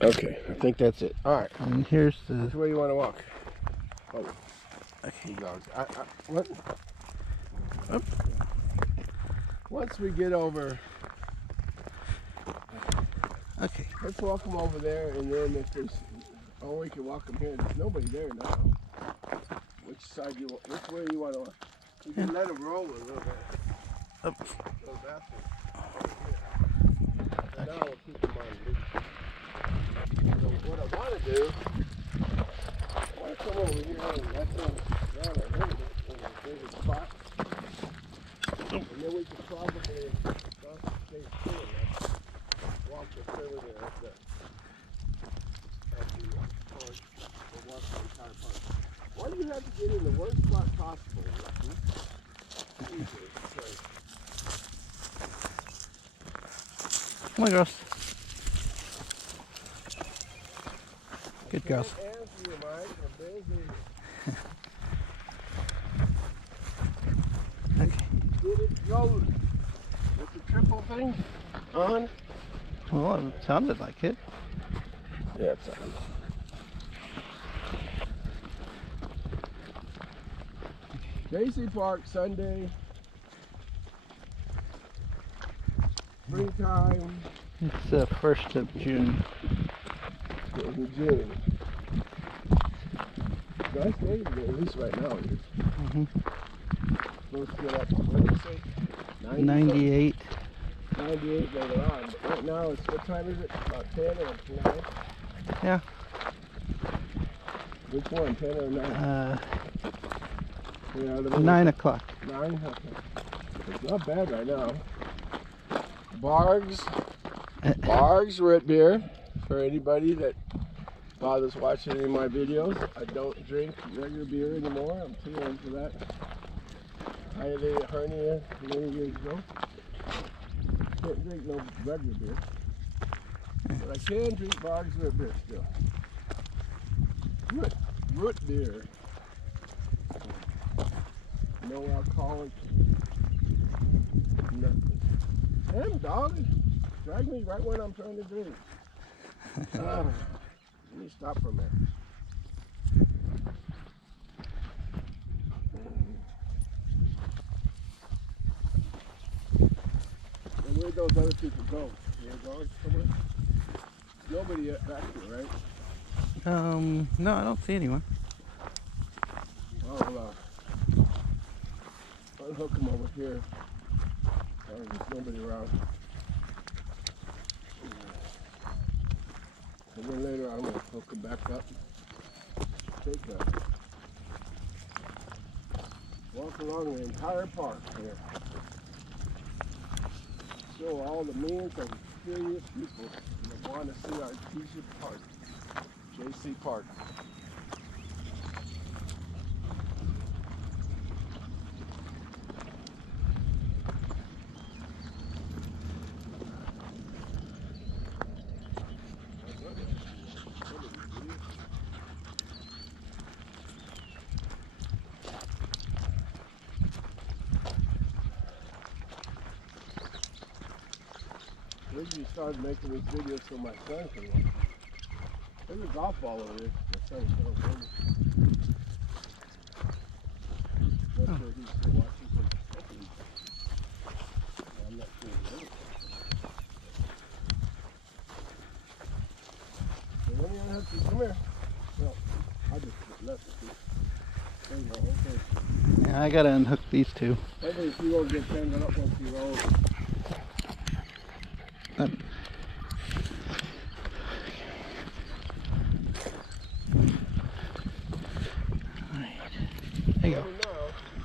Okay, I think that's it. All right. And here's the... Which way you want to walk? Oh, Okay. dogs. Once we get over, Okay. let's walk them over there, and then if there's, oh, we can walk them here. There's nobody there now. Which side you want? Which way you want to walk? You can let them roll a little bit. Up. Go bathroom. And now we'll keep them on loose. So what I want to do, I want to come over here and let them down a little bit in a bigger spot. And then we can probably stay still enough. Walk the perimeter of the park, or walk the entire park. Why do you have to get in the worst spot possible? Jesus Christ. Come on, girls. Good girls. Can't answer you, Mike. I'm busy. Okay. Did it go with the triple thing on? Well, it sounded like it. Yeah, it's on. Jaycee Park, Sunday. Springtime. It's the 1st of June. In June. Nice day today, at least right now. Mm-hmm. Supposed to get up, what did you say? 98. 98 later on. But right now, it's, what time is it? About 10 or 9? Yeah. Which one, 10 or 9? Yeah, 9 o'clock. 9? Okay. It's not bad right now. Bargs root beer for anybody that bothers watching any of my videos. I don't drink regular beer anymore. I'm too old for that. I had a hernia many years ago. Can't drink no regular beer. But I can drink Bargs root beer still. Root beer. No alcoholic. Nothing. Damn dog. Drag me right when I'm trying to drink. Let me stop for a minute. And where'd those other people go? They're going somewhere? Nobody yet back here, right? No, I don't see anyone. I'll hook them over here. There's nobody around. And then later I'm going to hook them back up. Take a walk along the entire park here. Show all the millions of curious people that want to see Artesia Park, Jaycee Park. Originally started making these videos so my son can watch. There's a golf ball over there. My son's going crazy. Not sure he's still watching for hopefully. I'm not sure he's really. So let me unhook you. Come here. No, I just left it. There you go. Okay. Yeah, I gotta unhook these two. Hopefully if you won't get tangled up once you roll. There you go.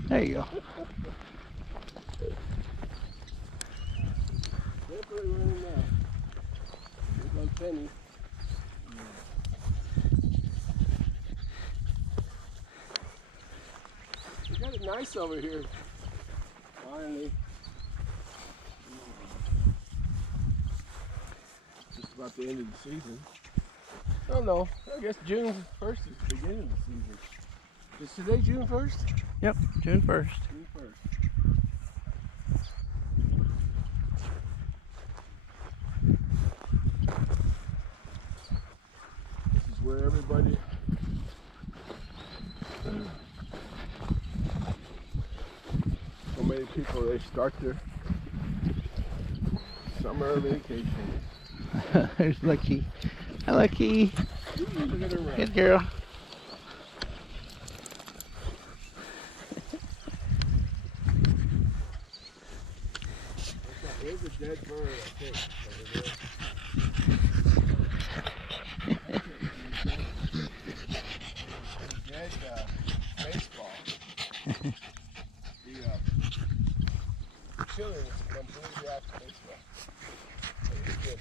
There you go. Definitely running now. Just like Penny. We got it nice over here. Finally. Just about the end of the season. Oh no, I guess June 1st is the beginning of the season. Is today June 1st? Yep, June 1st. June 1st. where everybody so many people, they start their summer vacation. There's Lucky. Hi, Lucky. Look at her run. Good girl. There's a dead bird, I think, over there. Dead baseball. The chili is completely after baseball. It's good.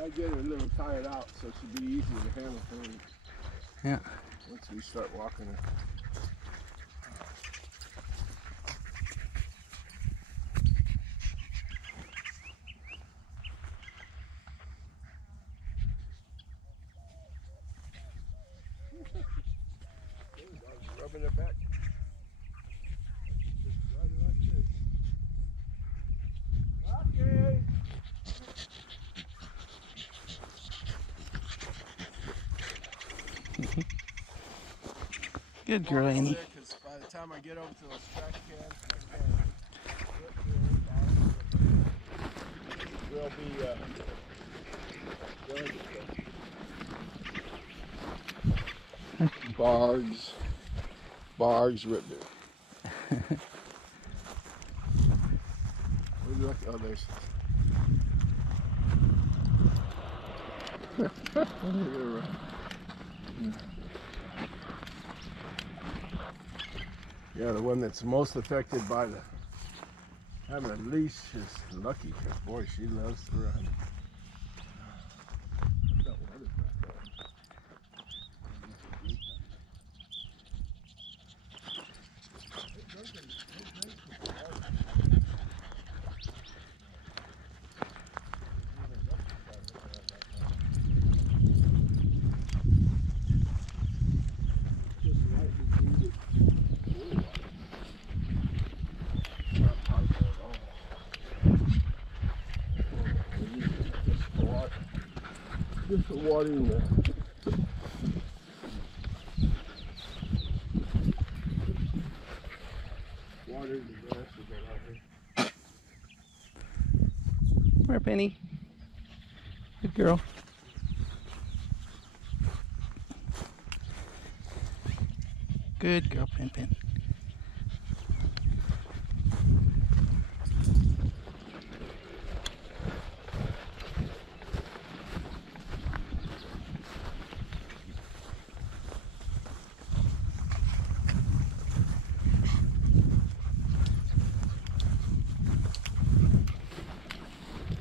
I get her a little tired out, so it should be easy to handle things. Yeah. Once we start walking her. Rubbing her back. Just run like this. Okay. Good girl, Annie. Because by the time I get over to those trash cans, we'll be Bargs ripped it. Look, oh, there's. Yeah, the one that's most affected by the having a leash is Lucky, because boy, she loves to run. Just for watering the grass a bit out here. Come here, Penny. Good girl. Good girl, Pen Pen.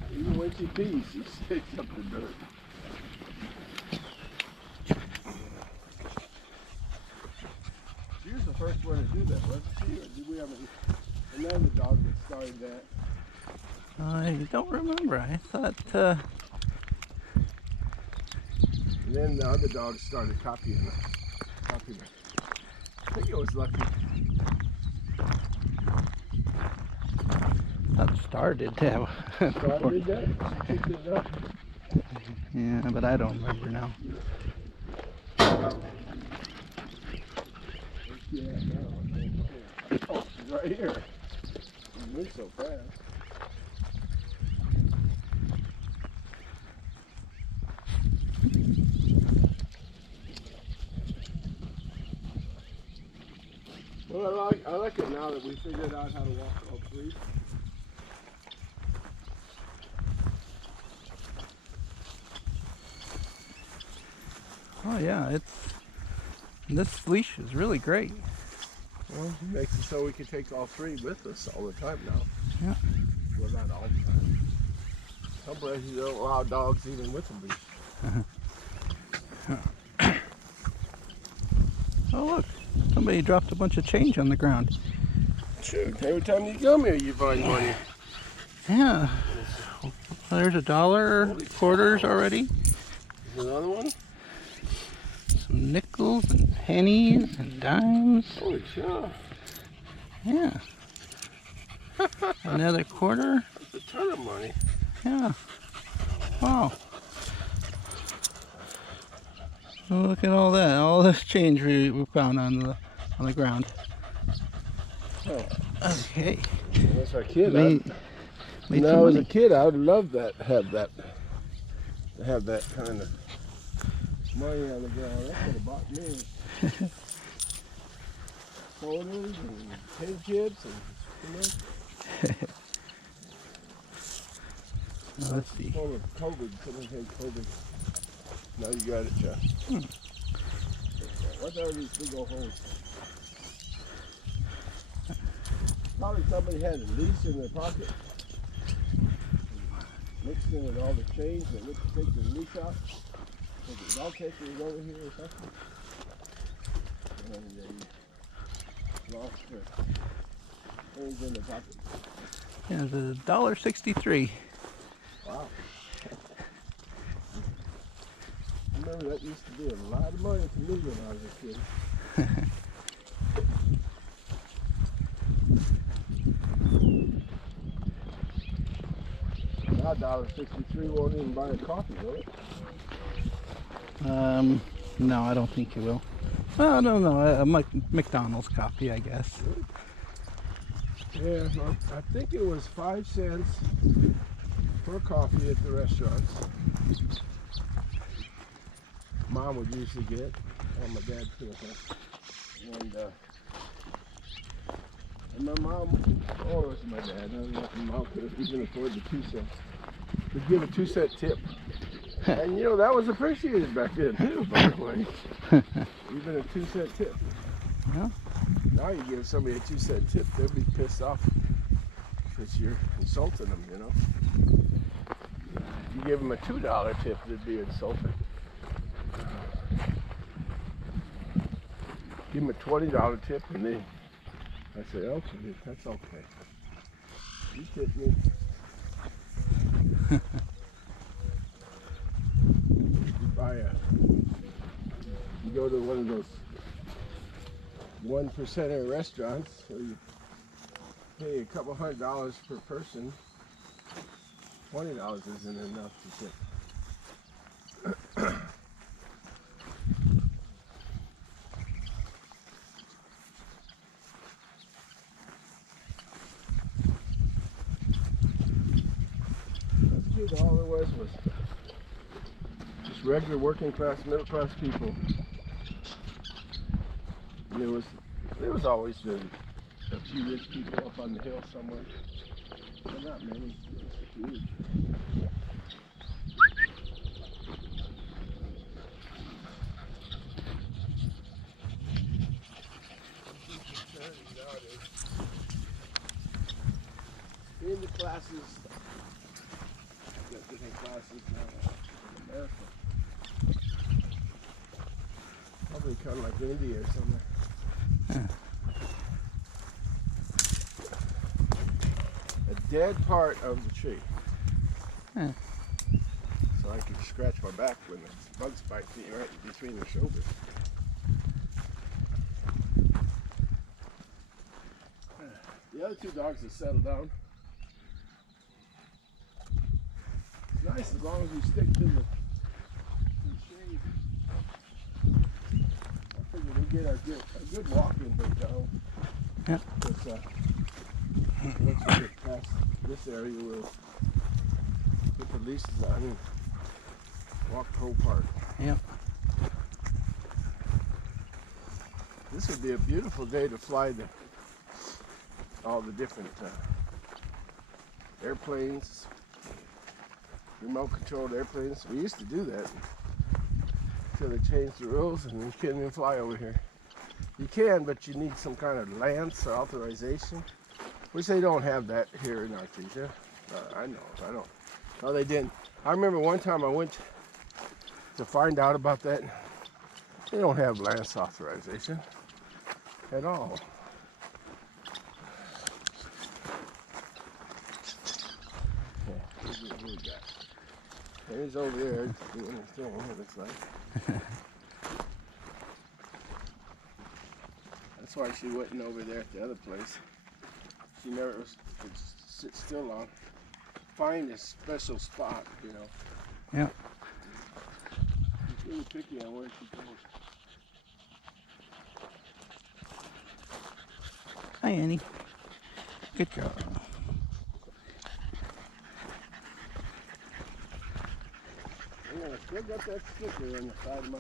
Even when she pees, she sticks up the dirt. She was the first one to do that, wasn't she? Or did we have another dog that started that? I don't remember. I thought, And then the other dogs started copying her. I think it was Lucky. that started to Started that? She picked it up. Yeah, but I don't remember now. Oh, she's right here. She moved so fast. Well, I like it now that we figured out how to walk all three. Oh yeah, this leash is really great. Well, he makes it so we can take all three with us all the time now. Yeah. Well, not all the time. Some places don't allow dogs even with a leash. Oh look, somebody dropped a bunch of change on the ground. Shoot, every time you come here, you find money. Yeah. There's $1, quarters already. There's another one. Some nickels and pennies and dimes. Holy cow. Yeah. Another quarter. That's a ton of money. Yeah. Wow. Look at all that. All this change we found on the ground. Oh. Okay. As a kid, Made when some I was money. a kid, I would love that. Have that kind of money on the ground. That could have bought me sodas and tin chips and Let's see. Full of COVID. Someone had COVID. Now you got it, Jeff. What are these big old holes? Probably somebody had a lease in their pocket. Mixed in with all the change and went to take the lease out. Was the dog catcher was over here or something? And they lost their change in their pocket. Yeah, the $1.63. Wow. I remember that used to be a lot of money to me when I was a kid. Now $1.63 won't even buy a coffee, will it? No, I don't think you will. Well, no, a McDonald's coffee, I guess. Yeah, well, I think it was 5 cents for coffee at the restaurants. Mom would usually get, or my dad too, I think. And my mom, oh, it was my dad. I don't know if my mom could even afford the 2 cents. We'd give a 2-cent tip. And you know, that was appreciated back then too, by the way. Even a 2-cent tip. Yeah. Now you give somebody a 2-cent tip, they'll be pissed off because you're insulting them, you know. You give them a $2 tip, they'd be insulting. Give them a $20 tip and I say, okay, that's okay. You tip me. You go to one of those 1%er restaurants, so you pay a couple $100 per person. $20 isn't enough to tip. All there was just regular working class, middle class people. And there was always a few rich people up on the hill somewhere, but not many. Huge. In the classes. Different classes now in America. Probably kind of like India or somewhere. A dead part of the tree. So I can scratch my back when the bugs bite me right between the shoulders. The other 2 dogs have settled down. Nice as long as we stick to the shade. I figure we get a good walk in here, Joe. Yeah. But once we get past this area, we'll put the leashes on and walk the whole park. Yep. This would be a beautiful day to fly all the different airplanes. Remote controlled airplanes. We used to do that. So they changed the rules and you can't even fly over here. You can, but you need some kind of lance or authorization, which they don't have that here in Artesia. I know, I don't. No, they didn't. I remember one time I went to find out about that. They don't have lance authorization at all. Yeah, here's what we got. He's over there doing his thing, it looks like. That's why she wasn't over there at the other place. She never could sit still long. Find a special spot, you know. Yeah. She's really picky on where she goes. Hi, Annie. Good girl. Yeah, I still got that sticker on the side of my,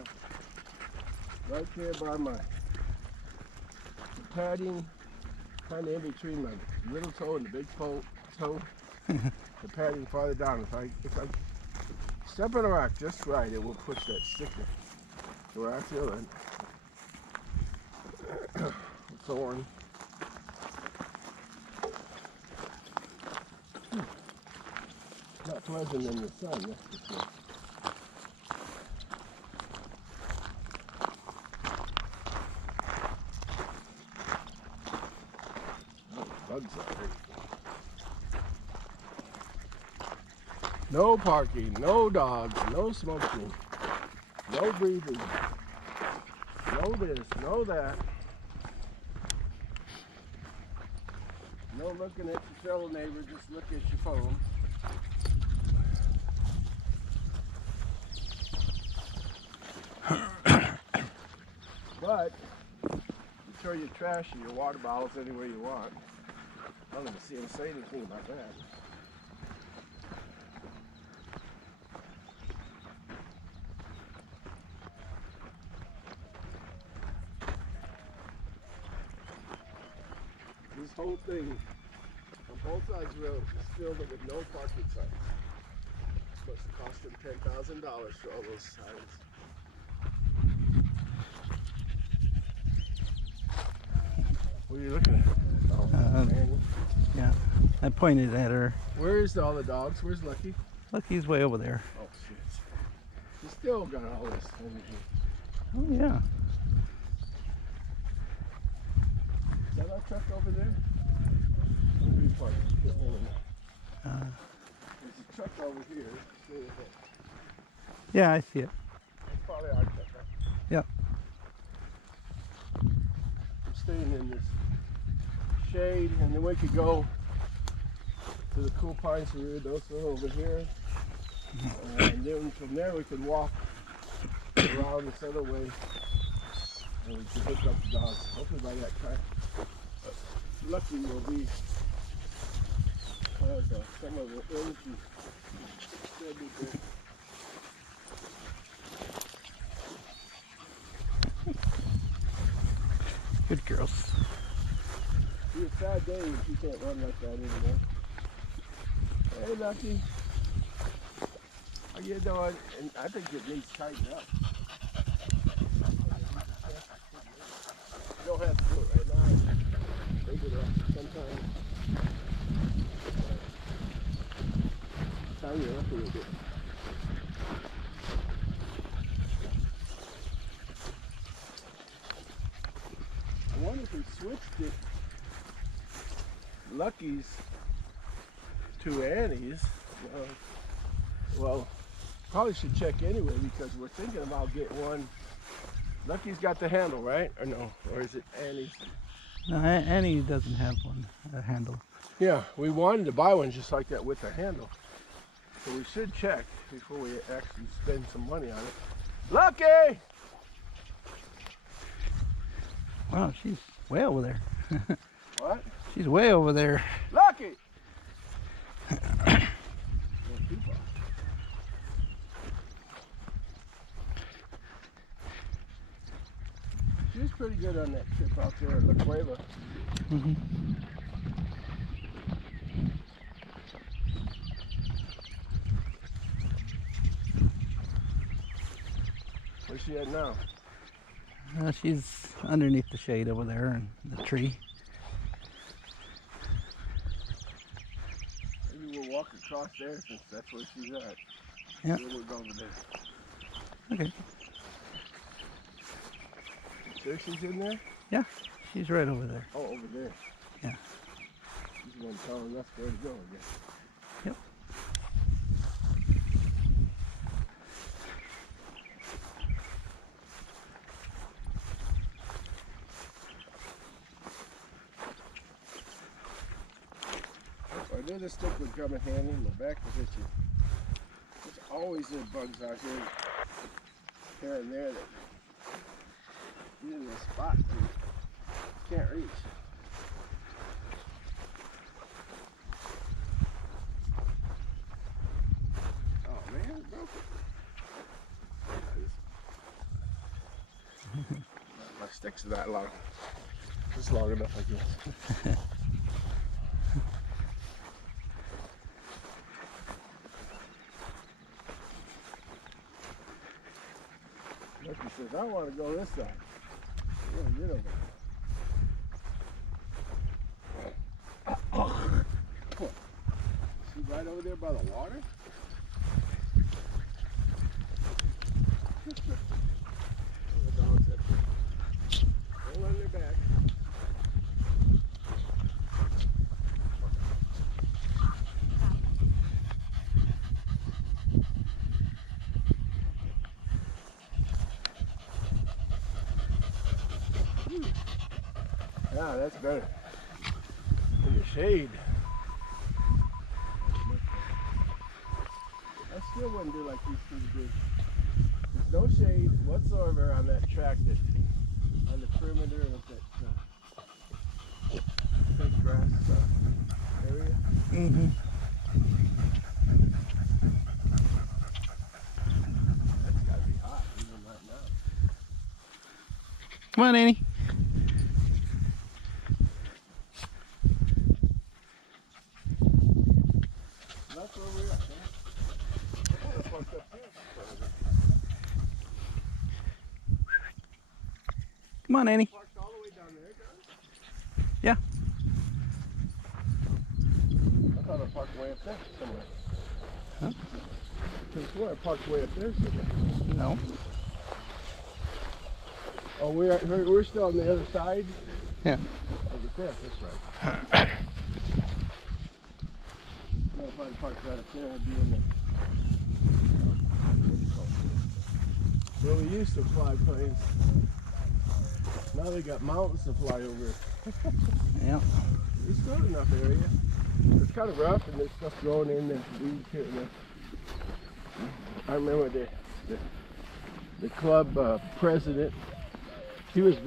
right there by my padding, kind of in between my little toe and the big toe. The padding farther down. If I step on a rock just right, it will push that sticker to where I feel it. Thorn. Not pleasant in the sun, that's for sure. Bugs already. No parking, no dogs, no smoking, no breathing, no this, no that. No looking at your fellow neighbor, just look at your phone. But you throw your trash and your water bottles anywhere you want. I don't even see him say anything about that. This whole thing on both sides of the road is filled with no parking signs. Must have cost them $10,000 for all those signs. What are you looking at? Oh, man. Yeah, I pointed at her. Where's all the dogs? Where's Lucky? Lucky's way over there. Oh, shit. You still got all this energy. Oh, yeah. Is that our truck over there? Where are you parked? There's a truck over here. See it? Yeah, I see it. That's probably our truck, right? Yep. I'm staying in this shade, and then we could go to the cool pines area. Those are over here. And then from there we could walk around this other way, and we could hook up the dogs. Hopefully by that time, Lucky will be some of the energy. That'll be good. Good girls. It'll be a sad day if you can't run like that anymore. Hey, Lucky. How you doing? And I think it needs tightened up. You don't have to do it right now. Take it up sometime. Tighten it up a little bit. I wonder if we switched it, Lucky's to Annie's. Well, probably should check anyway because we're thinking about getting one. Lucky's got the handle, right? Or no? Or is it Annie's? No, Annie doesn't have one, a handle. Yeah, we wanted to buy one just like that with a handle. So we should check before we actually spend some money on it. Lucky! Wow, she's way over there. What? She's way over there. Lucky! She was pretty good on that trip out there at La Cueva. Mm-hmm. Where's she at now? She's underneath the shade over there in the tree. Maybe we'll walk across there since that's where she's at. Yeah. Then we'll go over there. Okay. There she's in there? Yeah, she's right over there. Oh, over there. Yeah. She's the one telling us where to go, I guess. Yep. I knew this stick would come in handy. My back was itchy. There's always little bugs out here and there that get in this spot you can't reach. Oh man, it broke it. My sticks are that long. It's long enough, I guess. Lucky says, I want to go this side. We're going to get over there. Oh. She's right over there by the water? The dogs up there. They're on their back. Yeah, that's better. In the shade. I still wouldn't do like these two do. There's no shade whatsoever on that track that on the perimeter of that fake grass area. Mm-hmm. That's gotta be hot even right now. Come on, Annie. That's where we're at, huh? Oh, that's fucked up here. Come on, Annie. Parked all the way down there, John? Yeah. I thought I parked way up there somewhere. Huh? I swear I parked way up there somewhere. No. Oh, we're still on the other side Yeah. of the fence, that's right. No, if I'd parked right up there, I'd be in the what do you call it? Where we used to fly planes. Now they got mountains to fly over. Yeah. It's good enough area. It's kind of rough and there's stuff growing in there, weeds here and there. I remember the club president, he was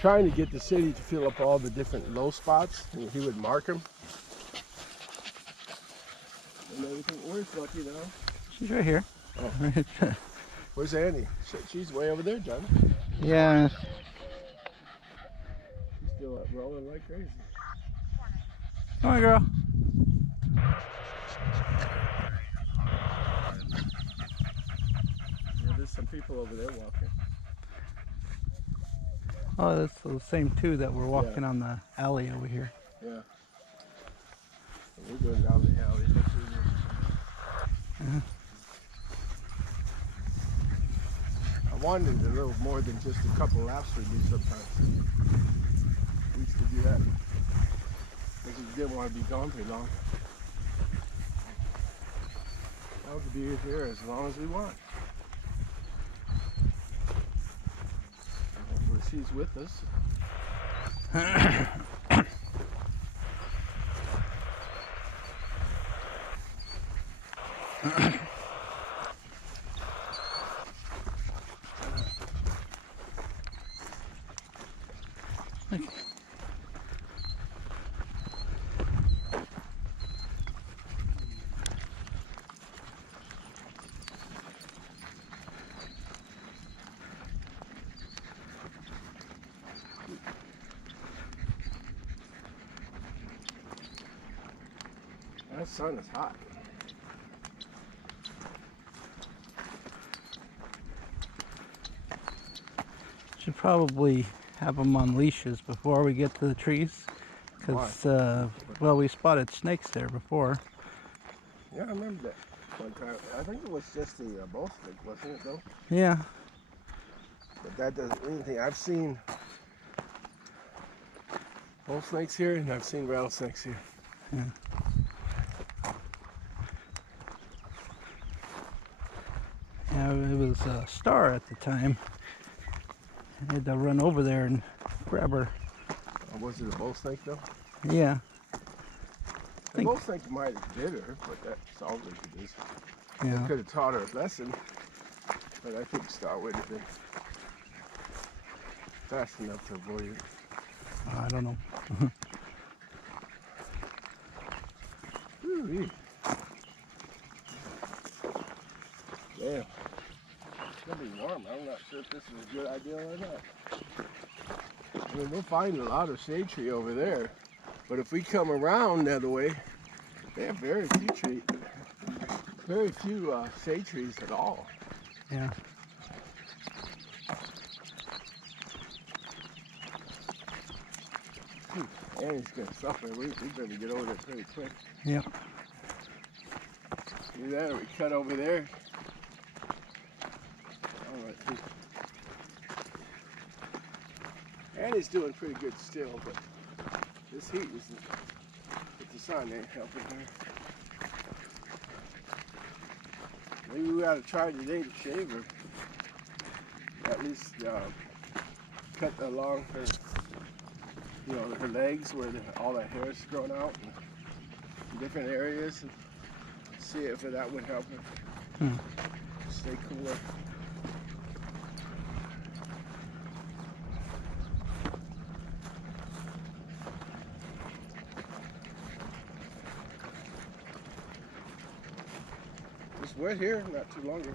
trying to get the city to fill up all the different low spots, and he would mark them. And everything. Where's Lucky now? She's right here. Oh. Where's Annie? She's way over there, John. Yeah. She's still up rolling like crazy. Come on, girl. Yeah, there's some people over there walking. Oh, that's the same two that were walking on the alley over here. Yeah. We're going down the alley. Look through this. Uh-huh. I wanted a little more than just a couple laps we do sometimes. We used to do that because we didn't want to be gone too long. Now we can be here as long as we want. And hopefully she's with us. That sun is hot. Should probably have them on leashes before we get to the trees. Because, well, we spotted snakes there before. Yeah, I remember that one time. I think it was just the bull snake, wasn't it, though? Yeah. But that doesn't mean anything. I've seen bull snakes here, and I've seen rattlesnakes here. Yeah. Yeah, it was Star at the time. I had to run over there and grab her. Was it a bull snake, though? Yeah. The bull snake might have bit her, but that's all it is. Yeah. It could have taught her a lesson, but I think Star would have been fast enough to avoid it. I don't know. Ooh-wee. Yeah. It's gonna be warm. I'm not sure if this is a good idea or not. I mean, we'll find a lot of shade tree over there, but if we come around the other way, they have very few shade trees at all. Yeah. And he's gonna suffer. We better get over there pretty quick. Yep. Do that, or we cut over there. All right. And he's doing pretty good still, but this heat isn't. But the sun ain't helping her. Maybe we ought to try today to shave her. At least cut along her, her legs where all that hair is grown out in different areas, and see if that would help her stay cooler. It's wet here, not too long ago.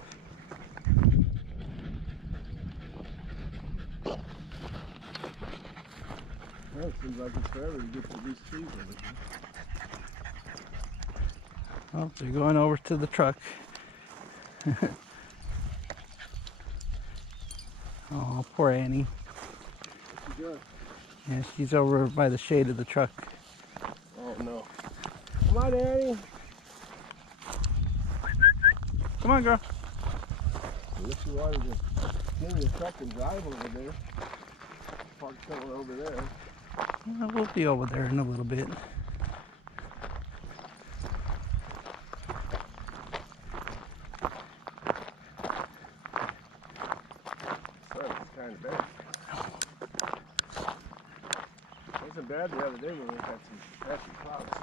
Well, it seems like it's forever to get to these trees over here. Well, they're going over to the truck. Oh, poor Annie. What's she doing? Yeah, she's over by the shade of the truck. Oh no. Come on, Annie. Come on, girl. Unless you wanted to get in the truck and drive over there. Park somewhere over there. Well, we'll be over there in a little bit. It's kind of bad. It wasn't bad the other day when we had some patchy clouds.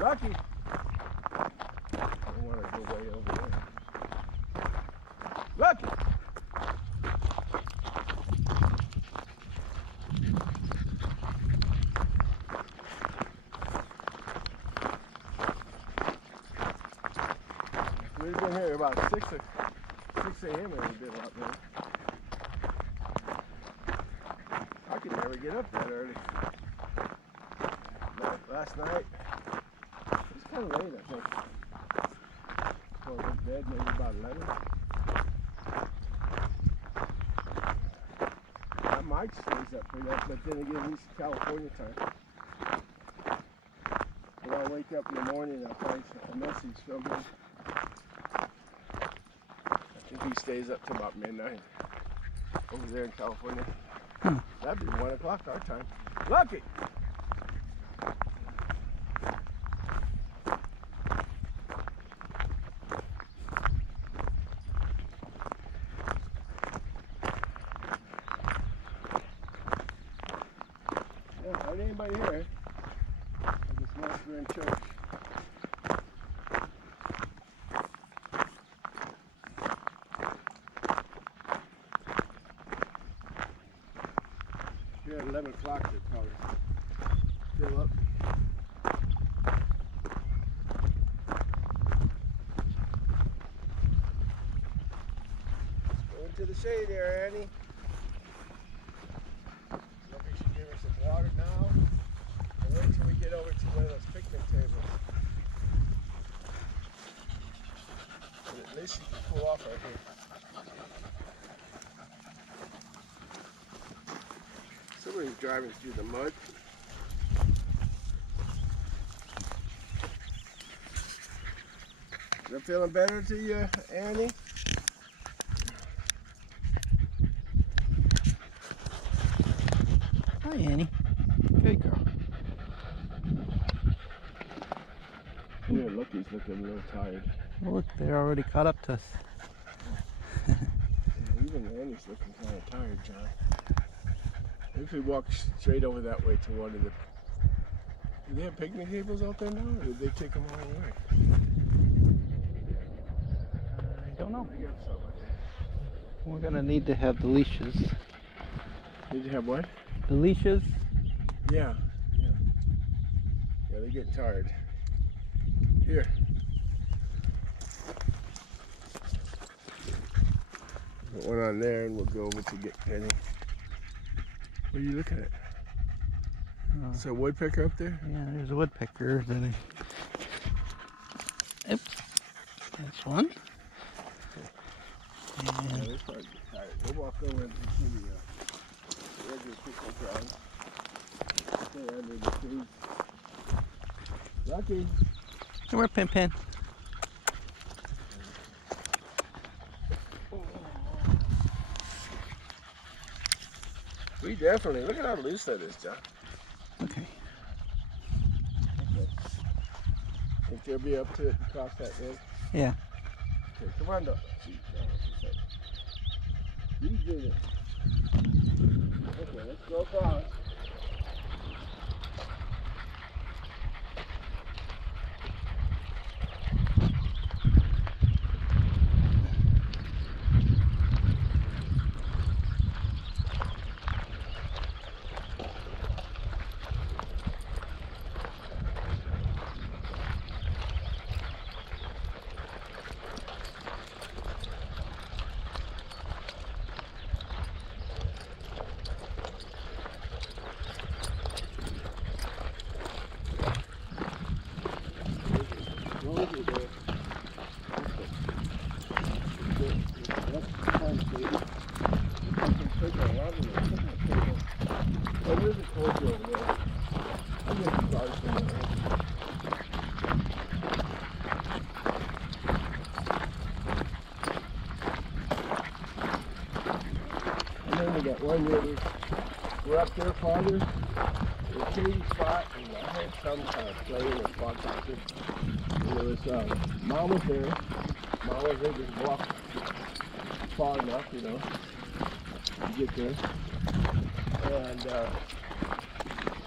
Lucky. I don't want to go way over there. Lucky. We've been here about 6 a.m. and we've been out there. I could never get up that early. Last night, it was kind of late, I think. Before I went to bed, maybe about 11. That Mike stays up for that, but then again, he's California time. When I wake up in the morning, I'll find a message from him. I think he stays up till about midnight over there in California. That'd be 1 o'clock our time. Lucky! find anybody here. I just watched her in church. Here at 11 o'clock, they're probably still up. Go into the shade there, Annie. Somebody should give her some water now. And wait till we get over to one of those picnic tables. But at least you can cool off right here. Somebody's driving through the mud. Is that feeling better to you, Annie? Hi, Annie. Good girl. Yeah, Lucky's looking a little tired. Oh, look, they're already caught up to us. Yeah, even Annie's looking kind of tired, John. If we walk straight over that way to one of the... Do they have picnic tables out there now, or did they take them all away? I don't know. They got some out there. We're gonna need to have the leashes. Need to have what? The leashes? Yeah. Yeah, they're getting tired. Here. Put one on there and we'll go over to get Penny. What are you looking at? Is there a woodpecker up there? Yeah, there's a woodpecker. Yep. That's one. Yeah, And they're starting to get tired. We'll walk over and see the regular picnic ground. Stay under the trees. Lucky. come here, Pin Pin. We definitely, look at how loose that is, John. Okay. Okay. Think they'll be up to it and cross that road? Yeah. Okay, come on, though. You did it. Okay, let's go across. One year we're up there farther, the shady spot, and I heard some kind of playing or spot talking. And there was, Mom was there. Mom was there, just walk far enough, you know, to get there. And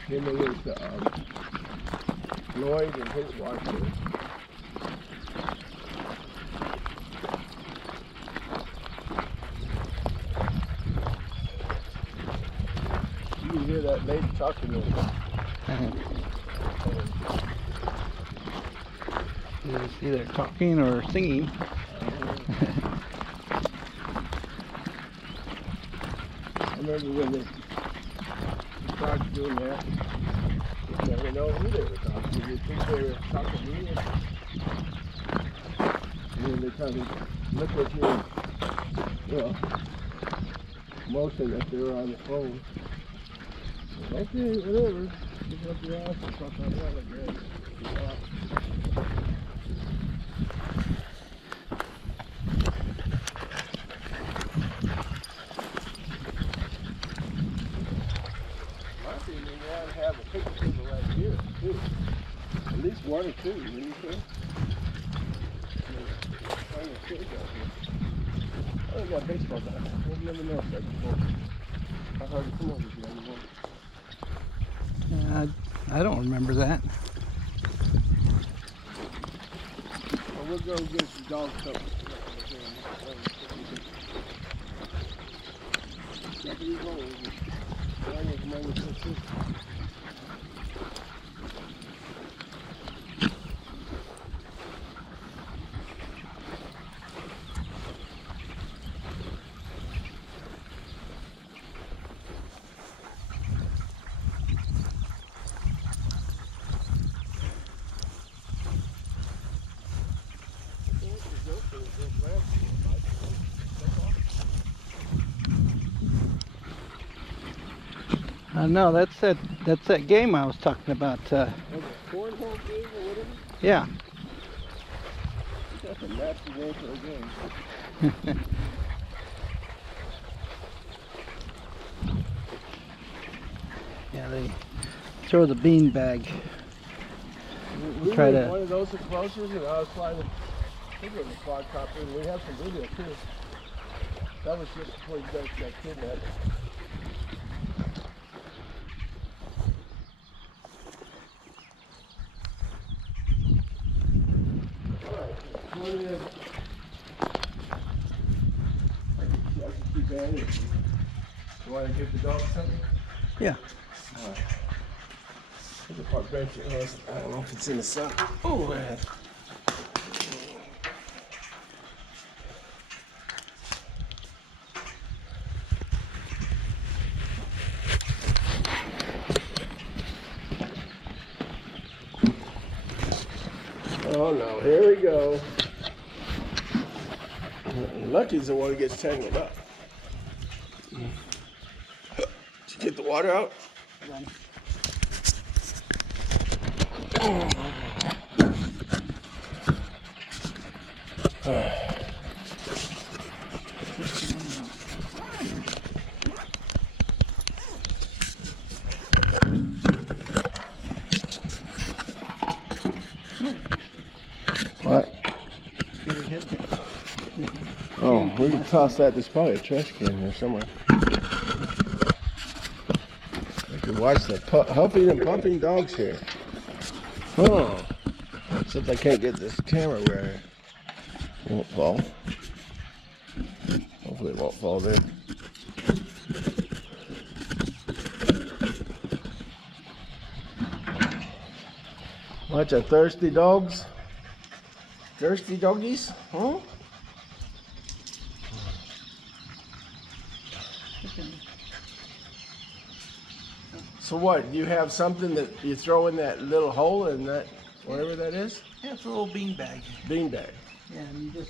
then there was Lloyd and his wife there. You can hear that lady talking to me. It's either talking or singing. I remember when they started doing that, they never know who they were talking to. You'd think they were talking to me. And then they kind of look at you and, well, motion that they were on the phone. Okay, whatever. Pick up your ass and stuff like that, I guess. Yeah. My opinion, you ought to have a picnic table right here, too. At least one or two, wouldn't you think? Plenty of kids out here. Oh, they got baseball bat. We'll never know if that's before. I heard it come over here anymore. I don't remember that. Well, we'll go get the dog something. No, that's that game I was talking about. Cornhole game or whatever? Yeah. That's a nasty name for a game. Yeah, they throw the bean bag. We Try were to. one of those enclosures, and I was flying. I think it was a quadcopter, and we have some video too. That was just before you got kidnapped. Alright, I can keep that in. You want to give the dog something? Yeah. Alright. There's a park bench. I don't know if it's in the sun. Oh, man. Oh no, here we go. Lucky's the one who gets tangled up. Did you get the water out? What? Oh, we can toss that. There's probably a trash can here somewhere. I can watch the huffing and puffing dogs here. Oh, except I can't get this camera where it won't fall. Hopefully it won't fall there. Bunch of thirsty dogs. Thirsty doggies, huh? So what? You have something that you throw in that little hole in that, whatever that is? Yeah, it's a little bean bag. Bean bag. Yeah, and you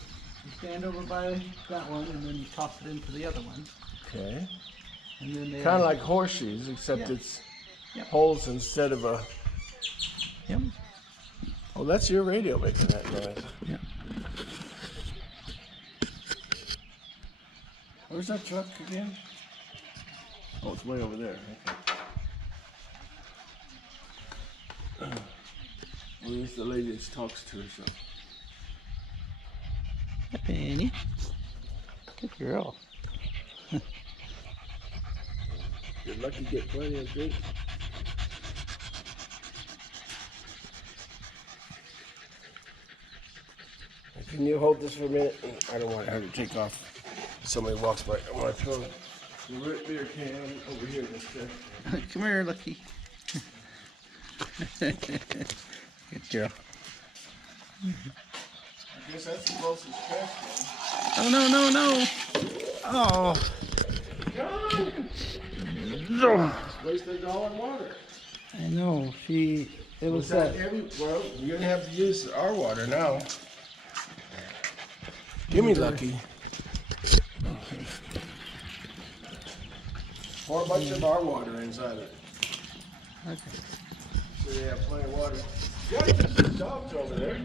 stand over by that one, and then you toss it into the other one. Okay. And then they Kind of like horseshoes, except Yeah. it's Yep. holes instead of a. Yep. Oh, that's your radio making that noise. Yeah. Where's that truck again? Oh, it's way over there. Okay. At least the lady that talks to herself. Hi, Penny. Good girl. You're lucky to get plenty of drink. Can you hold this for a minute? I don't want her to take off. Somebody walks by. I want to throw the root beer can over here this time. Come here, Lucky. Good girl. I guess that's the closest trash can. Oh, no. Oh. It's wasted all our water. I know. It was that. Well, you're gonna have to use our water now. Give me Lucky. Pour a bunch of our water inside it. Okay. So they have plenty of water. Yeah, there's some dogs over there.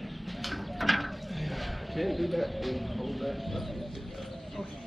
Can't do that. Hold that. Okay.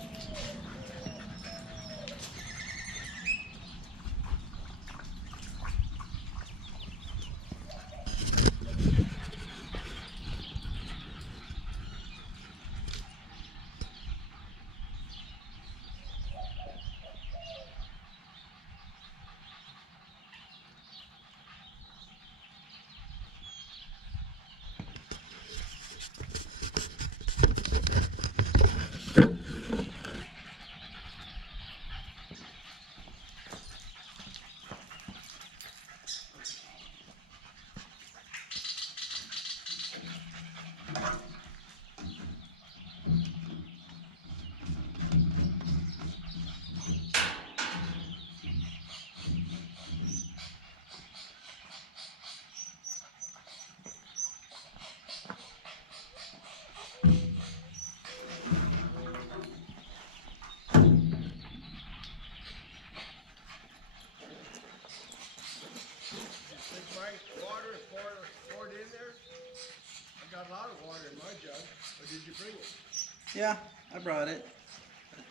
Yeah, I brought it.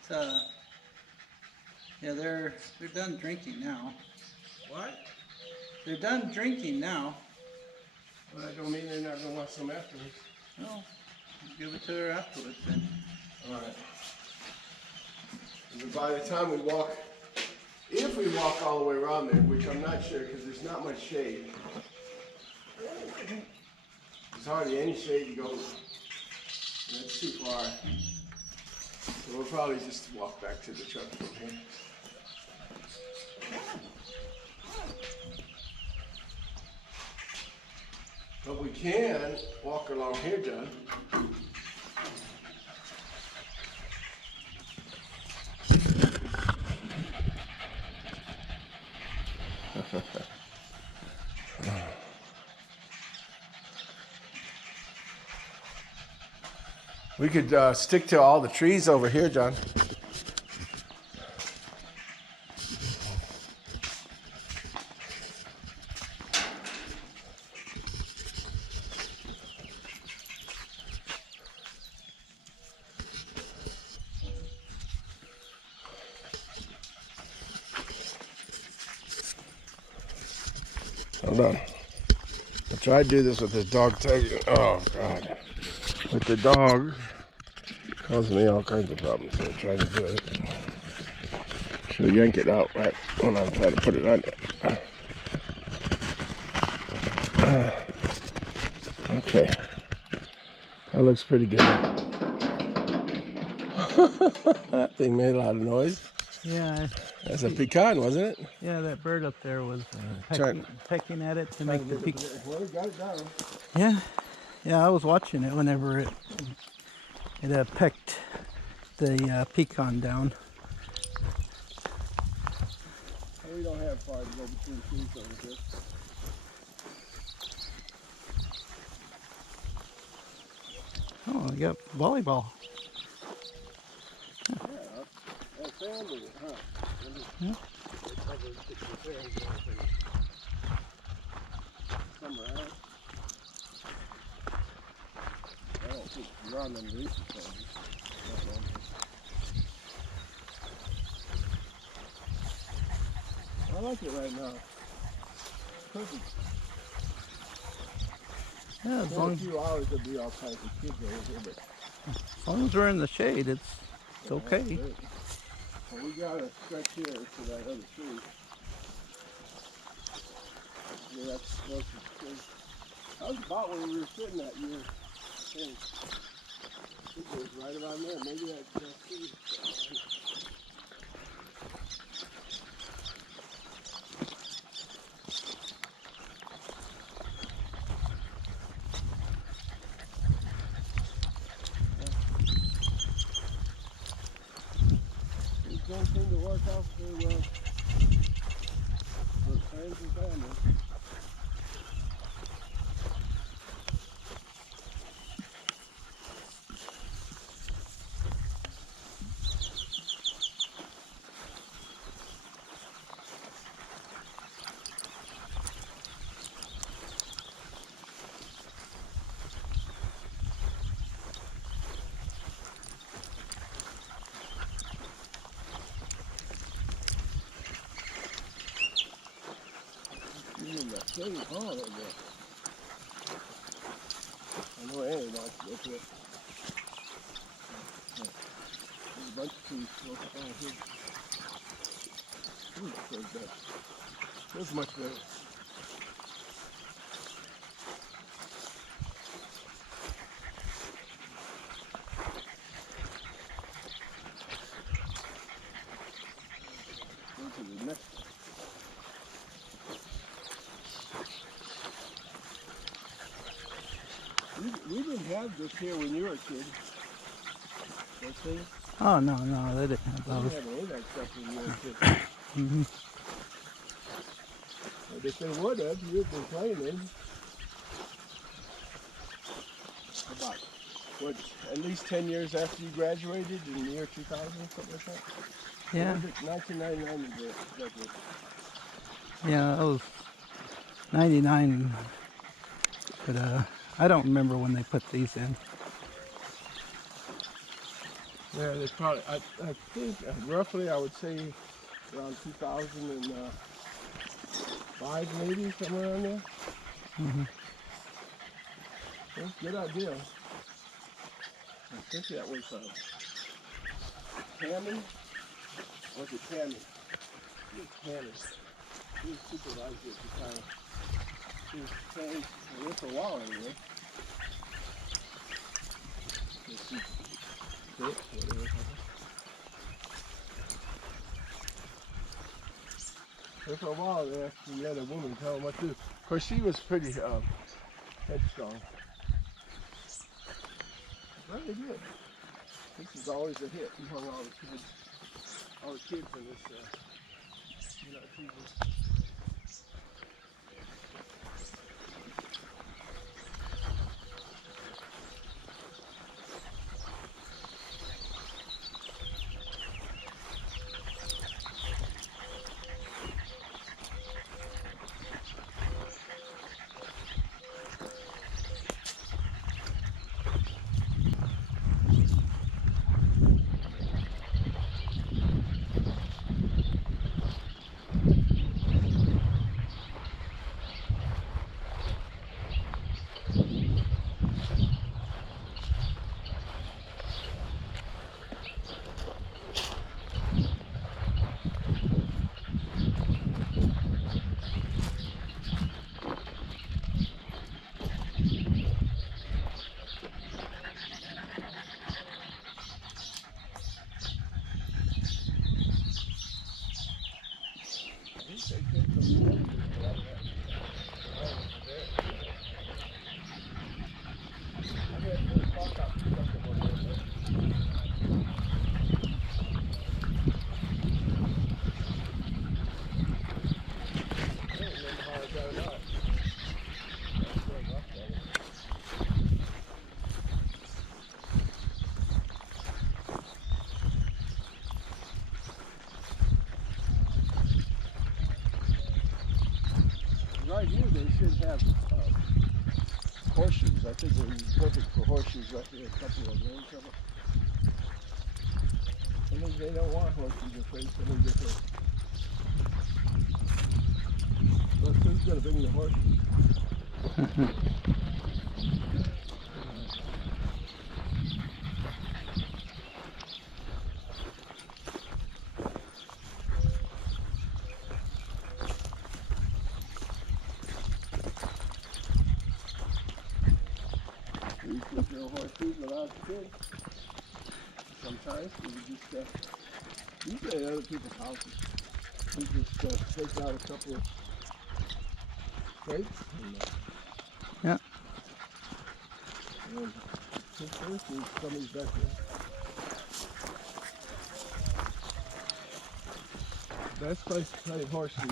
But, yeah, they're done drinking now. What? They're done drinking now. Well, that don't mean they're not gonna want some afterwards. Well, give it to her afterwards then. All right. But by the time we walk, if we walk all the way around there, which I'm not sure because there's not much shade. There's hardly any shade to go. That's too far. So we'll probably just walk back to the truck from here. But we can walk along here, John. We could stick to all the trees over here, John. Hold on. I tried to do this with the dog tagging. Oh, God. With the dog causing me all kinds of problems. So I'm trying to do it. Should yank it out right when I'm trying to put it on there. Okay. That looks pretty good. That thing made a lot of noise. Yeah. That's a pecan, wasn't it? Yeah, that bird up there was Trying- pecking at it to make the peak. Well, we got it down. Yeah, yeah, I was watching it whenever it pecked the pecan down. We don't have far to go between trees over here. Oh, you got volleyball. That's family, huh? Yeah. Somewhere else. I don't think you're on them reaches. I like it right now. Perfect. Yeah, In a few hours there'll be all kinds of kids over here, but as long as we're in the shade, it's okay. that's great. Well, we got a stretch here to that other tree. Yeah, that's close to the tree. That was about where we were sitting at. You were saying, I think it was right around there. Maybe that tree. These don't seem to work out very well for friends and family. City Hall over there. I know Annie wants to go to it. There's a bunch of trees close by here. Ooh, that feels better. Feels much better. Go to the next one. We didn't have this here when you were a kid. Those things? Oh, no, they didn't have We those. didn't have any of that stuff when you were a kid. Mm-hmm. But if they would have, you'd been playing in. About, what, at least 10 years after you graduated in the year 2000, something like that? Yeah, Or was it 1999 you graduated? yeah, that was 99. But I don't remember when they put these in. Yeah, they probably, I think roughly I would say around 2005 maybe, somewhere around there. Mm-hmm. That's a good idea. I think that was Tammy. Was it Tammy? It was Tammy. She was supervisor at the time. She was saying, well, for a while anyway. For a while they actually let a woman tell them what to do. Of course, she was pretty headstrong. Well, they did. This is always a hit among all the kids. All the kids in this, season. Right here, they should have horseshoes. I think they're perfect for horseshoes right here. A couple of them. I think they don't want horseshoes in place. I think they're well, who's going to bring the horseshoes? We used to throw horseshoes when I was a kid. Sometimes we would just, usually at other people's houses, we just take out a couple of crates and Yeah. and take horseshoes, somebody's back there. Best place to play horseshoes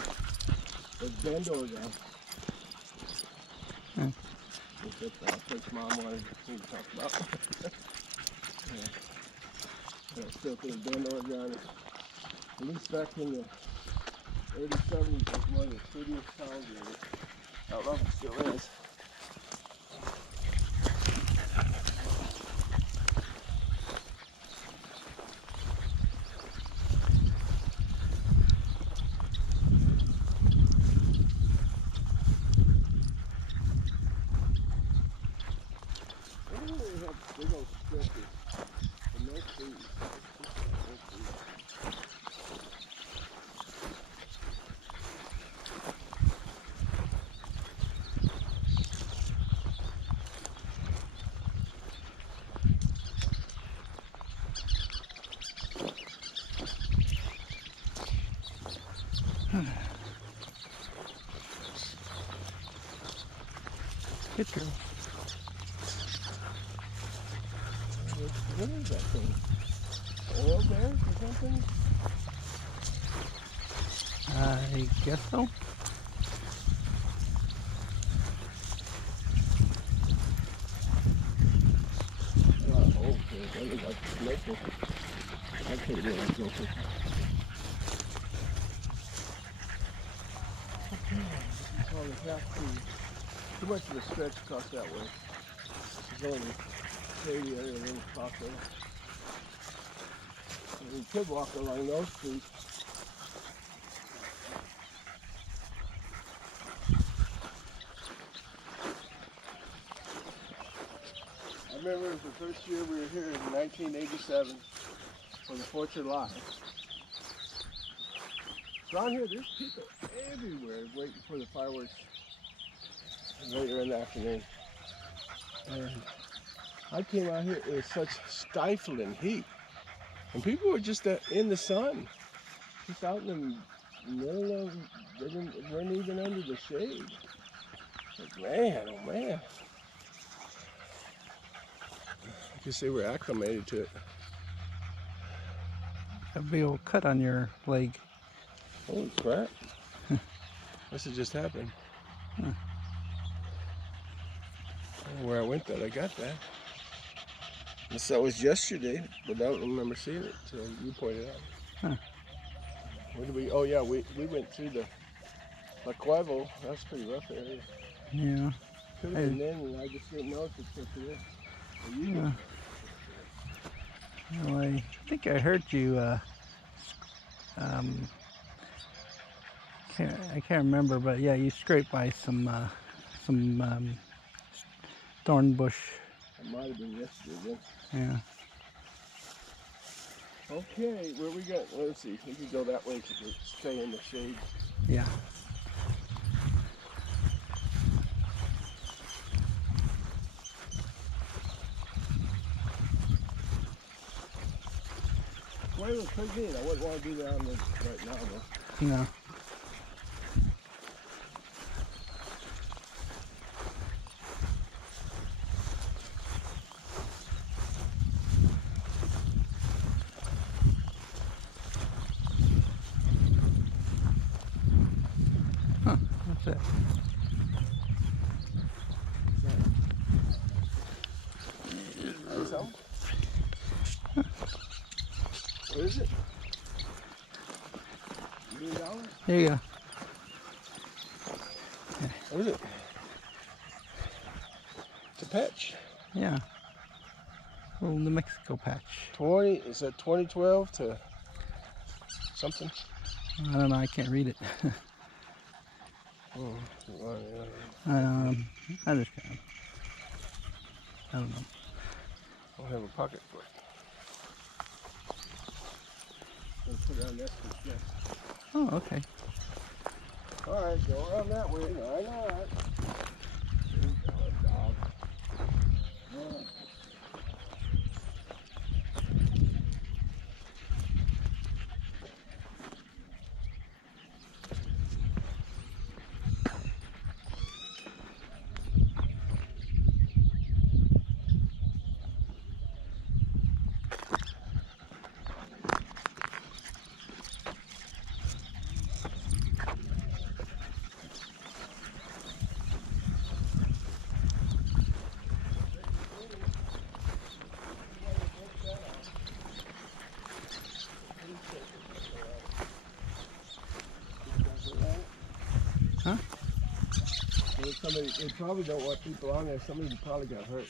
is Bend, Oregon. Hmm. That's the place Mom wanted me to talk about. Yeah. And I still think Bend, Oregon, at least back in the early 70s, was one of the prettiest towns in it. I don't know if it still is. They don't really have big old stretches and no trees. Good girl. What is that thing? Oil bears or something? I guess so. Oh, okay. That looks like local. I can't do it like local. It's only half too much of a stretch across that way. There's only shady area and then across there. You could walk along those streets. I remember it was the first year we were here in 1987 for the 4th of July. Around here, there's people everywhere waiting for the fireworks later in the afternoon. And I came out here, it was such stifling heat. And people were just in the sun, just out in the middle of, they weren't even under the shade. Like, man, oh man. I guess they were acclimated to it. A big old cut on your leg. Holy crap. Must have just happened. Huh. I don't know where I went that I got that. Unless that was yesterday, but I don't remember seeing it until you pointed out. Huh. Where did we? Oh yeah, we went through the La Cuevo. That's a pretty rough area. Yeah. Could have been then, and I just didn't notice it till today. Or you didn't. Well, I think I heard you. I can't remember, but yeah, you scraped by some thorn bush. It might have been yesterday Yeah. then. Okay, where we got? Let's see. We can go that way to stay in the shade. Yeah. Well, it was pretty neat. I wouldn't want to be down there right now, though. No. Huh, that's it. Some? What is it? $1 million? There you go. What is it? It's a patch. Yeah. Little New Mexico patch. Is that 2012 to something? I don't know. I can't read it. I just can't. I don't know. I don't have a pocket for it. I'll put it on this chest. Oh, okay. All right, go around that way. I know that. Dog. All right. Huh? They probably don't want people on there. Somebody probably got hurt.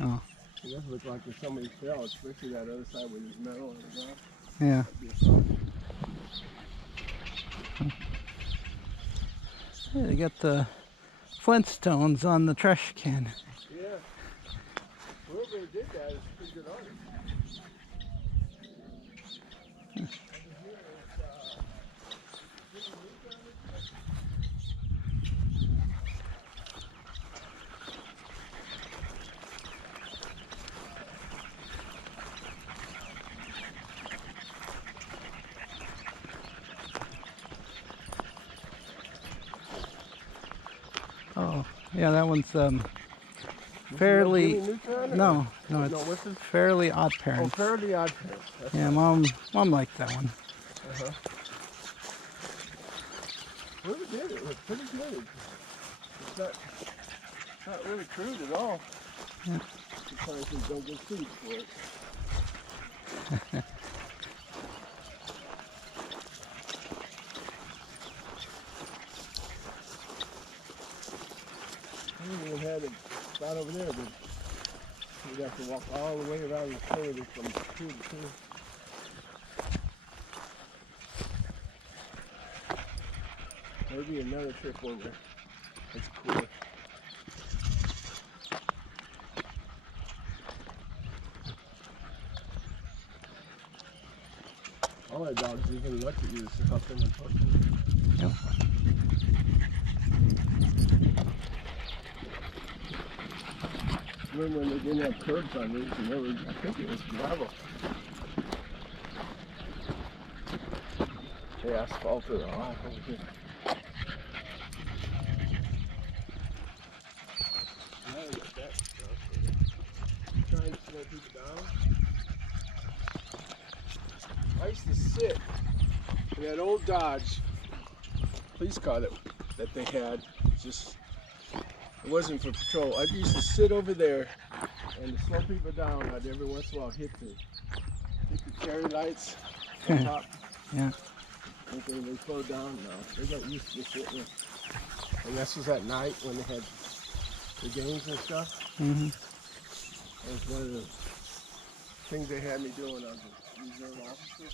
Oh. It doesn't look like if somebody fell, especially that other side where there's metal on the ground. Yeah. That'd be a problem. Yeah, they got the Flintstones on the trash can. Yeah. Whoever did that is a pretty good artist. Oh, yeah, that one's fairly. No, it's what's this? Fairly Odd Oh, Parents. Fairly Odd Parents. That's Yeah, mom liked that one. Uh-huh. Whoever did it was pretty good. It's not really crude at all. Yeah. Sometimes they don't get sued for it. I even had it right over there, but you'd have to walk all the way around the corner from two to two. Maybe another trip when it's cooler. All my dogs even look at you to help them and push you. Yep. Remember when they didn't have curbs on these and there was, I think it was gravel. They asphalted a lot over here. Now we got that stuff. Trying to slow people down. I used to sit in that old Dodge police car that they had. Just it wasn't for patrol. I used to sit over there and to slow people down. I'd every once in a while hit the carry lights on top. Yeah. Thinking they slowed down. No, they got used to just sitting there. And this was at night when they had the games and stuff. Mm-hmm. That was one of the things they had me doing. I was a reserve officer.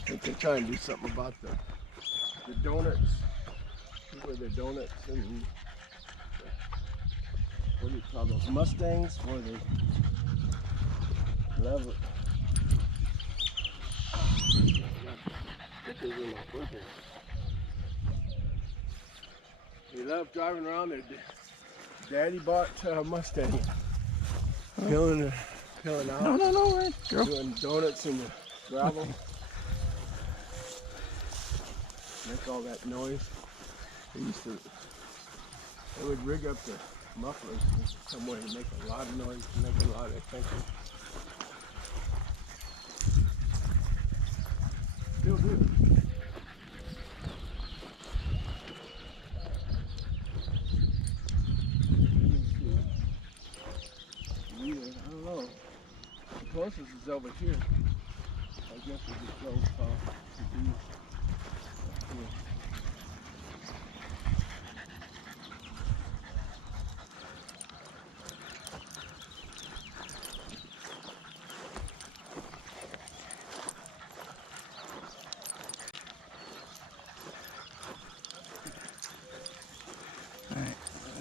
I think they're trying to do something about the donuts. Where the donuts and what do you call those Mustangs? Where they love it. They love driving around their daddy bought Mustang. Peeling out. No, right, girl. Doing donuts in the gravel. Make all that noise. They would rig up the mufflers in some way to make a lot of noise, to make a lot of attention. Still do. I don't know. The closest is over here. I guess we just go to these.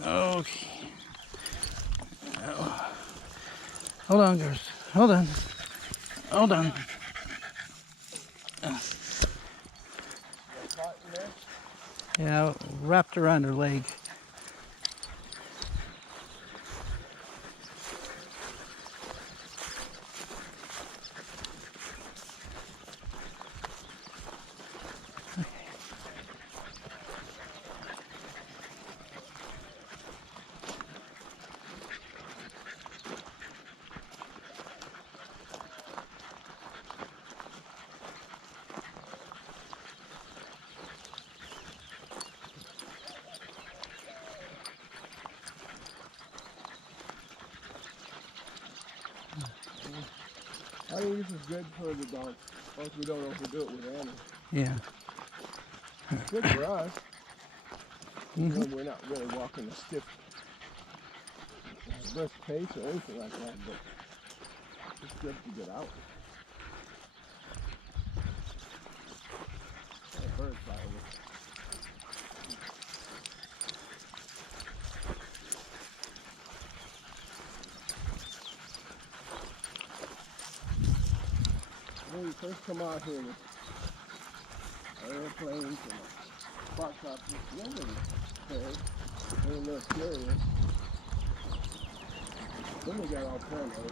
Okay. Oh. Hold on, girls. Hold on. Hold on. Yeah, wrapped around her leg. I think this is good for the dogs. As long as we don't overdo it with animals. Yeah. It's good for us. Mm-hmm. We're not really walking a stiff brisk pace or anything like that, but it's good to get out. That bird's probably. When we first come out here with airplanes and quadcopters, nobody cared. They were a little curious. Then we got all paranoid.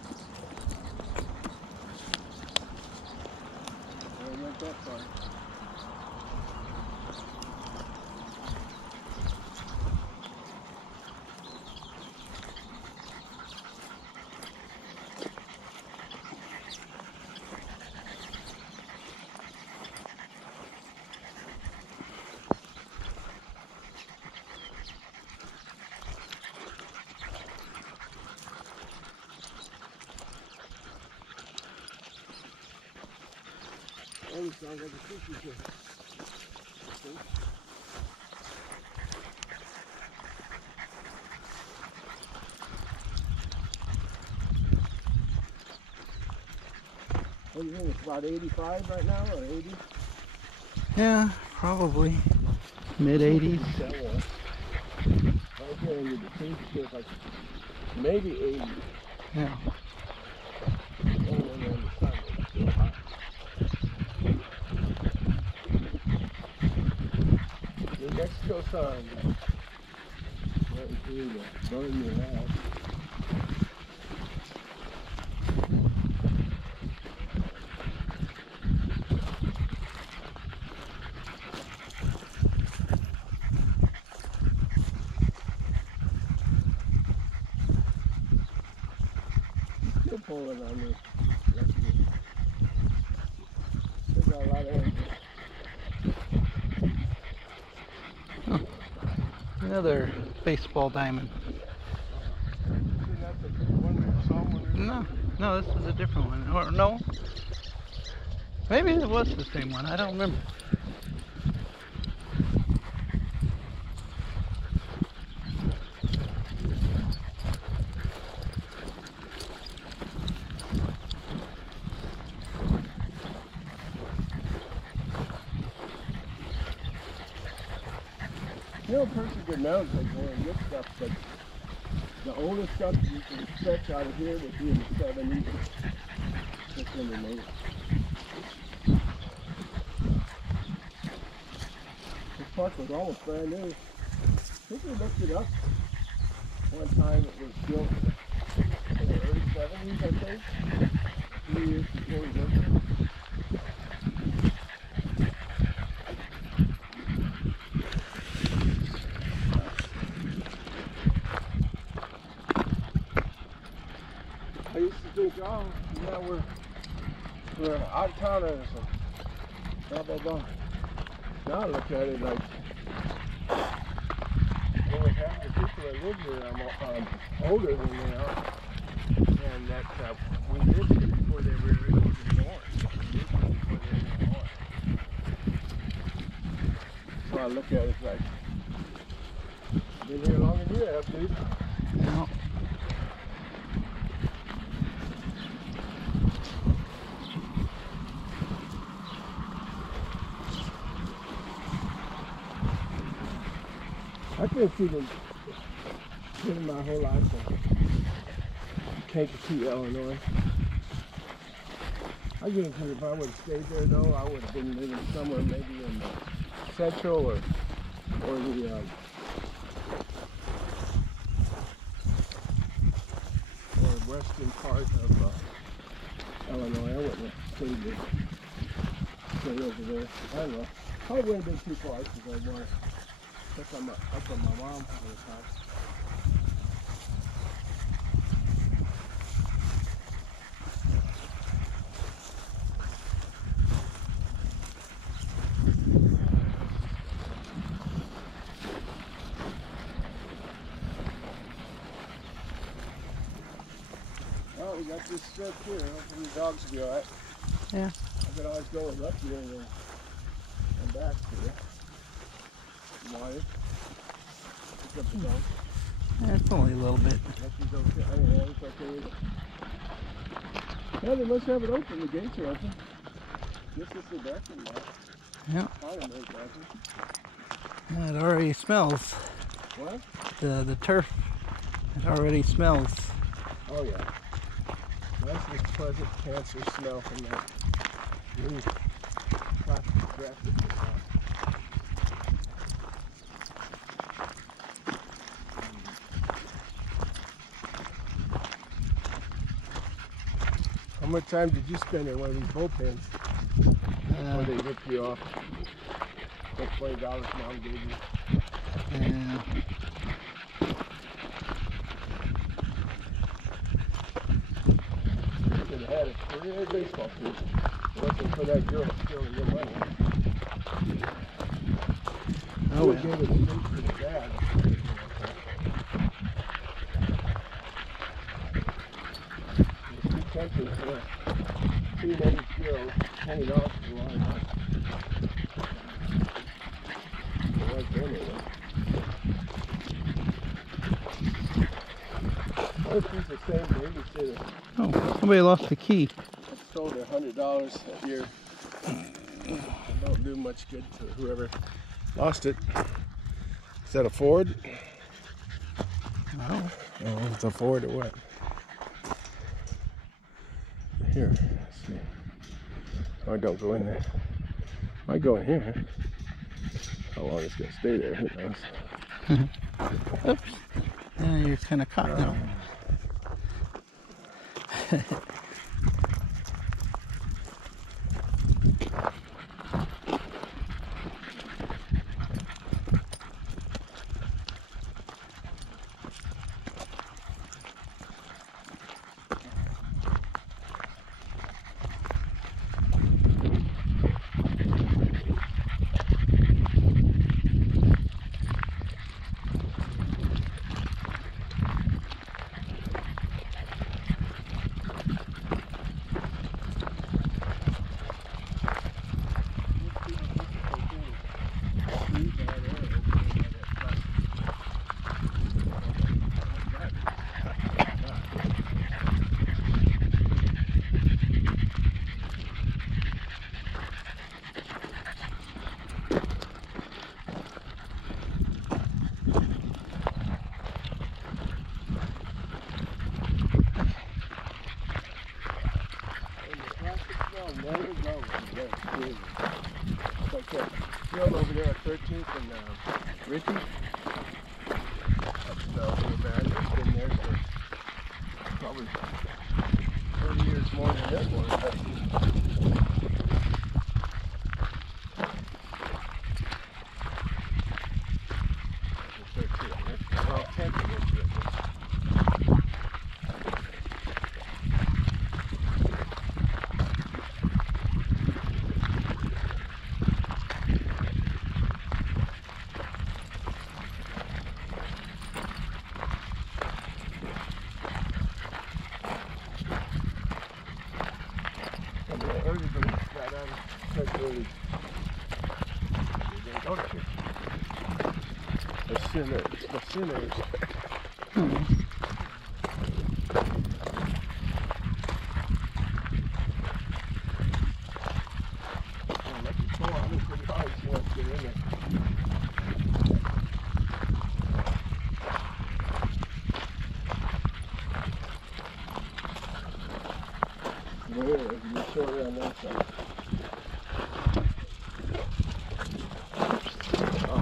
And we went that far. sounds like a sushi fish. What do you think? It's about 85 right now, or 80? Yeah, probably mid 80s. Right here in the tank feels like maybe 80. Yeah. And then on the sun it's still hot. New Mexico sun. Right through the burn your ass. Still pulling on me. Still got a lot of energy. Another baseball diamond. See, that's a one we saw when we were No, this is a different one. Or no? Maybe it was the same one. I don't remember. You know, pretty good mountains like going good stuff, but the oldest stuff you can fetch out of here would be in the 70s. That's in the late. This park was almost brand new. I think we looked it up one time. It was built in the early 70s, I think. A few years before we built it. I used to think, oh, yeah, we're out of towners and blah, blah, blah. Now I look at it like, only half the people that live here are older than they are. And that we lived here before they were even born. We lived here before they were even born. So I look at it like, been here longer than you have, dude. No. I've been feeling my whole life in Kankakee, Illinois. I guarantee if I would have stayed there though, I would have been living somewhere maybe in the central or the western part of Illinois. I wouldn't have stayed over there. I don't know. Probably wouldn't have been too far because I want up on my mom all the time. Well, we got this stretch here. Hopefully the dogs will be alright. Yeah. I could always go up here and back here. Water. Pick up the dog. Yeah, it's only a little bit. She's okay. I don't know, it's okay. Yeah, they must have it open. The gates are open. This is the bathroom now. Yeah. Fire made bathroom. Yeah, it already smells. What? The turf, it already smells. Oh yeah. That's this pleasant cancer smell from that new plastic grass that they got. How much time did you spend in one of these bullpens before they rip you off? That $20 mom gave you. Yeah. You could have had a career baseball team. If it wasn't for that girl stealing your money. Oh, You yeah. gave it straight to the dad. It's too tempting for a teenage girl, $20 for a long time. This is the same babysitter. Oh, somebody lost the key. I sold her $100 a year. It don't do much good to whoever lost it. Is that a Ford? Wow. Oh, it's a Ford or what? Here, let's see. Oh, don't go in there. Might go in here. How long it's gonna stay there? Who knows? Oops. Yeah, you're kind of caught now. It's like that field over there at 13th and Ritchie. That smells so bad. It's been there for probably 30 years more than this one. Well, 10th of Ritchie. Everybody got out of touch early. The sinners.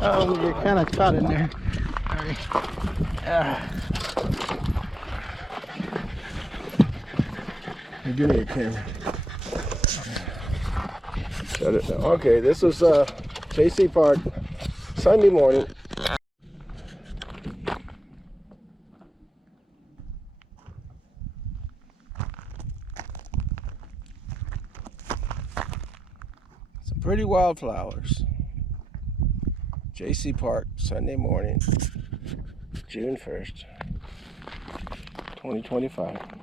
Oh, you're kind of caught in there. Sorry. Give me a camera. Shut it down. Okay, this was Jaycee Park, Sunday morning. Some pretty wildflowers. Jaycee Park, Sunday morning, June 1st, 2025.